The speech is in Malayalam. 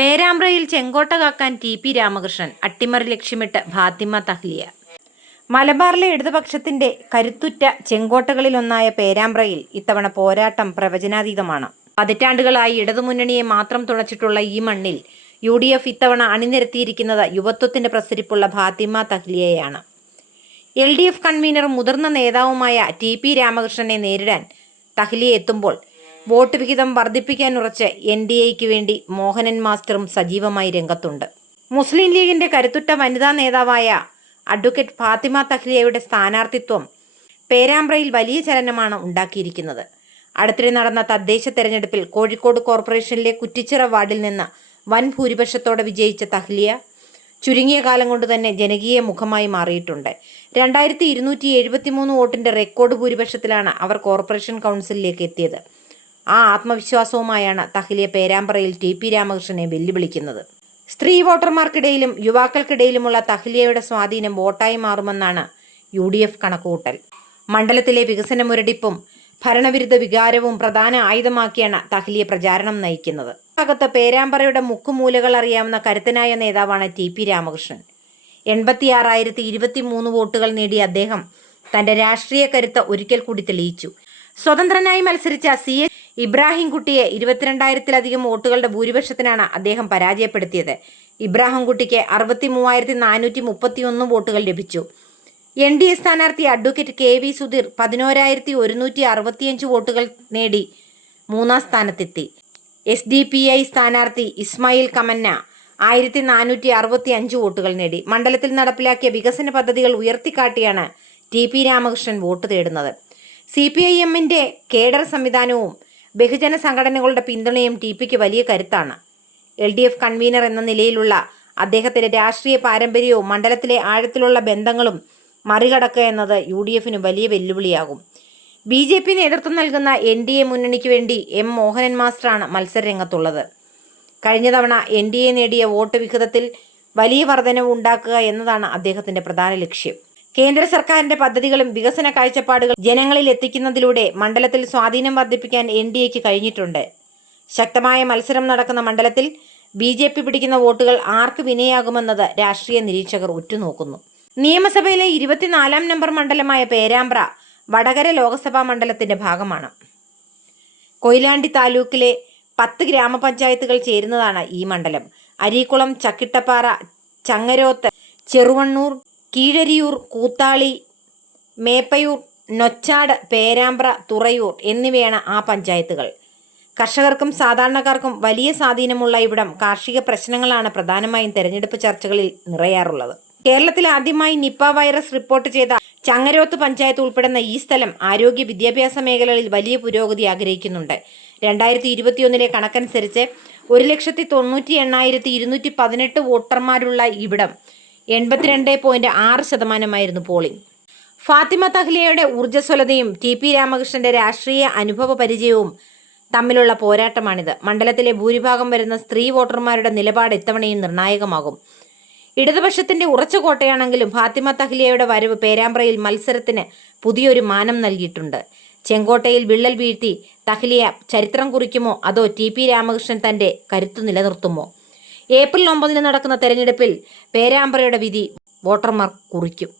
പേരാമ്പ്രയിൽ ചെങ്കോട്ട കാക്കാൻ ടി.പി. രാമകൃഷ്ണൻ, അട്ടിമറി ലക്ഷ്യമിട്ട് ഫാത്തിമ തഹ്ലിയ. മലബാറിലെ ഇടതുപക്ഷത്തിന്റെ കരുത്തുറ്റ ചെങ്കോട്ടകളിലൊന്നായ പേരാമ്പ്രയിൽ ഇത്തവണ പോരാട്ടം പ്രവചനാതീതമാണ്. പതിറ്റാണ്ടുകളായി ഇടതുമുന്നണിയെ മാത്രം തുണച്ചിട്ടുള്ള ഈ മണ്ണിൽ UDF ഇത്തവണ അണിനിരത്തിയിരിക്കുന്നത് യുവത്വത്തിന്റെ പ്രസരിപ്പുള്ള ഫാത്തിമ തഹ്ലിയയാണ്. LDF കൺവീനറും മുതിർന്ന നേതാവുമായ ടി.പി. രാമകൃഷ്ണനെ നേരിടാൻ തഹ്ലിയ എത്തുമ്പോൾ വോട്ട് വിഹിതം വർദ്ധിപ്പിക്കാനുറച്ച് NDAയ്ക്ക് വേണ്ടി മോഹനൻ മാസ്റ്ററും സജീവമായി രംഗത്തുണ്ട്. മുസ്ലിം ലീഗിന്റെ കരുത്തുറ്റ വനിതാ നേതാവായ അഡ്വക്കേറ്റ് ഫാത്തിമ തഹ്ലിയയുടെ സ്ഥാനാർത്ഥിത്വം പേരാമ്പ്രയിൽ വലിയ ചലനമാണ് ഉണ്ടാക്കിയിരിക്കുന്നത്. അടുത്തിടെ നടന്ന തദ്ദേശ തെരഞ്ഞെടുപ്പിൽ കോഴിക്കോട് കോർപ്പറേഷനിലെ കുറ്റിച്ചിറ വാർഡിൽ നിന്ന് വൻ ഭൂരിപക്ഷത്തോടെ വിജയിച്ച തഹ്ലിയ ചുരുങ്ങിയ കാലം കൊണ്ട് തന്നെ ജനകീയ മുഖമായി മാറിയിട്ടുണ്ട്. 2273 വോട്ടിന്റെ റെക്കോർഡ് ഭൂരിപക്ഷത്തിലാണ് അവർ കോർപ്പറേഷൻ കൗൺസിലിലേക്ക് എത്തിയത്. ആ ആത്മവിശ്വാസവുമായാണ് തഹ്ലിയ പേരാമ്പ്രയിൽ ടി.പി. രാമകൃഷ്ണനെ വെല്ലുവിളിക്കുന്നത്. സ്ത്രീ വോട്ടർമാർക്കിടയിലും യുവാക്കൾക്കിടയിലുമുള്ള തഹ്ലിയയുടെ സ്വാധീനം വോട്ടായി മാറുമെന്നാണ് UDF കണക്കുകൂട്ടൽ. മണ്ഡലത്തിലെ വികസന മുരടിപ്പും ഭരണവിരുദ്ധ വികാരവും പ്രധാന ആയുധമാക്കിയാണ് തഹ്ലിയ പ്രചാരണം നയിക്കുന്നത്. ഭാഗത്ത് പേരാമ്പ്രയുടെ മുക്കുമൂലകൾ അറിയാവുന്ന കരുത്തനായ നേതാവാണ് ടി.പി. രാമകൃഷ്ണൻ. 86,023 വോട്ടുകൾ നേടിയ അദ്ദേഹം തന്റെ രാഷ്ട്രീയ കരുത്ത് ഒരിക്കൽ കൂടി തെളിയിച്ചു. സ്വതന്ത്രനായി മത്സരിച്ച CS ഇബ്രാഹിംകുട്ടിയെ 22,000-ലധികം വോട്ടുകളുടെ ഭൂരിപക്ഷത്തിനാണ് അദ്ദേഹം പരാജയപ്പെടുത്തിയത്. ഇബ്രാഹിംകുട്ടിക്ക് 63,431 വോട്ടുകൾ ലഭിച്ചു. NDA സ്ഥാനാർത്ഥി അഡ്വക്കേറ്റ് KV സുധീർ 11,165 വോട്ടുകൾ നേടി 3-ാം സ്ഥാനത്തെത്തി. SDPI സ്ഥാനാർത്ഥി ഇസ്മായിൽ കമന്ന 1,465 വോട്ടുകൾ നേടി. മണ്ഡലത്തിൽ നടപ്പിലാക്കിയ വികസന പദ്ധതികൾ ഉയർത്തിക്കാട്ടിയാണ് ടി.പി. രാമകൃഷ്ണൻ വോട്ട് തേടുന്നത്. CPIM-ന്റെ കേഡർ സംവിധാനവും ബഹുജന സംഘടനകളുടെ പിന്തുണയും ടി.പിക്ക് വലിയ കരുത്താണ്. LDF കൺവീനർ എന്ന നിലയിലുള്ള അദ്ദേഹത്തിന്റെ രാഷ്ട്രീയ പാരമ്പര്യവും മണ്ഡലത്തിലെ ആഴത്തിലുള്ള ബന്ധങ്ങളും മറികടക്കുക എന്നത് UDFന് വലിയ വെല്ലുവിളിയാകും. BJP നേതൃത്വം നൽകുന്ന NDA മുന്നണിക്ക് വേണ്ടി മോഹനൻ മാസ്റ്ററാണ് മത്സരരംഗത്തുള്ളത്. കഴിഞ്ഞ തവണ NDA നേടിയ വോട്ട് വിഹിതത്തിൽ വലിയ വർധനവ് ഉണ്ടാക്കുക എന്നതാണ് അദ്ദേഹത്തിന്റെ പ്രധാന ലക്ഷ്യം. കേന്ദ്ര സർക്കാരിന്റെ പദ്ധതികളും വികസന കാഴ്ചപ്പാടുകളും ജനങ്ങളിൽ എത്തിക്കുന്നതിലൂടെ മണ്ഡലത്തിൽ സ്വാധീനം വർദ്ധിപ്പിക്കാൻ NDAയ്ക്ക് കഴിഞ്ഞിട്ടുണ്ട്. ശക്തമായ മത്സരം നടക്കുന്ന മണ്ഡലത്തിൽ BJP പിടിക്കുന്ന വോട്ടുകൾ ആർക്ക് വിനയാകുമെന്നത് രാഷ്ട്രീയ നിരീക്ഷകർ ഉറ്റുനോക്കുന്നു. നിയമസഭയിലെ 24-ാം നമ്പർ മണ്ഡലമായ പേരാമ്പ്ര വടകര ലോക്സഭാ മണ്ഡലത്തിന്റെ ഭാഗമാണ്. കൊയിലാണ്ടി താലൂക്കിലെ 10 ഗ്രാമപഞ്ചായത്തുകൾ ചേരുന്നതാണ് ഈ മണ്ഡലം. അരീക്കുളം, ചക്കിട്ടപ്പാറ, ചങ്ങരോത്ത്, ചെറുവണ്ണൂർ, കീഴരിയൂർ, കൂത്താളി, മേപ്പയൂർ, നൊച്ചാട്, പേരാമ്പ്ര, തുറയൂർ എന്നിവയാണ് ആ പഞ്ചായത്തുകൾ. കർഷകർക്കും സാധാരണക്കാർക്കും വലിയ സ്വാധീനമുള്ള ഇവിടം കാർഷിക പ്രശ്നങ്ങളാണ് പ്രധാനമായും തെരഞ്ഞെടുപ്പ് ചർച്ചകളിൽ നിറയാറുള്ളത്. കേരളത്തിൽ ആദ്യമായി നിപ്പ വൈറസ് റിപ്പോർട്ട് ചെയ്ത ചങ്ങരോത്ത് പഞ്ചായത്ത് ഉൾപ്പെടുന്ന ഈ സ്ഥലം ആരോഗ്യ വിദ്യാഭ്യാസ മേഖലകളിൽ വലിയ പുരോഗതി ആഗ്രഹിക്കുന്നുണ്ട്. 2021 കണക്കനുസരിച്ച് 1,98,218 വോട്ടർമാരുള്ള ഇവിടം 82.6% പോളിംഗ്. ഫാത്തിമ തഹ്ലിയയുടെ ഊർജ്ജസ്വലതയും ടി.പി. രാമകൃഷ്ണന്റെ രാഷ്ട്രീയ അനുഭവ പരിചയവും തമ്മിലുള്ള പോരാട്ടമാണിത്. മണ്ഡലത്തിലെ ഭൂരിഭാഗം വരുന്ന സ്ത്രീ വോട്ടർമാരുടെ നിലപാട് ഇത്തവണയും നിർണായകമാകും. ഇടതുപക്ഷത്തിന്റെ ഉറച്ച കോട്ടയാണെങ്കിലും ഫാത്തിമ തഹ്ലിയയുടെ വരവ് പേരാമ്പ്രയിൽ മത്സരത്തിന് പുതിയൊരു മാനം നൽകിയിട്ടുണ്ട്. ചെങ്കോട്ടയിൽ വിള്ളൽ വീഴ്ത്തി തഹ്ലിയ ചരിത്രം കുറിക്കുമോ അതോ ടി.പി. രാമകൃഷ്ണൻ തന്റെ കരുത്തു നിലനിർത്തുമോ? ഏപ്രിൽ 9 നടക്കുന്ന തെരഞ്ഞെടുപ്പിൽ പേരാമ്പ്രയുടെ വിധി വോട്ടർമാർ കുറിക്കും.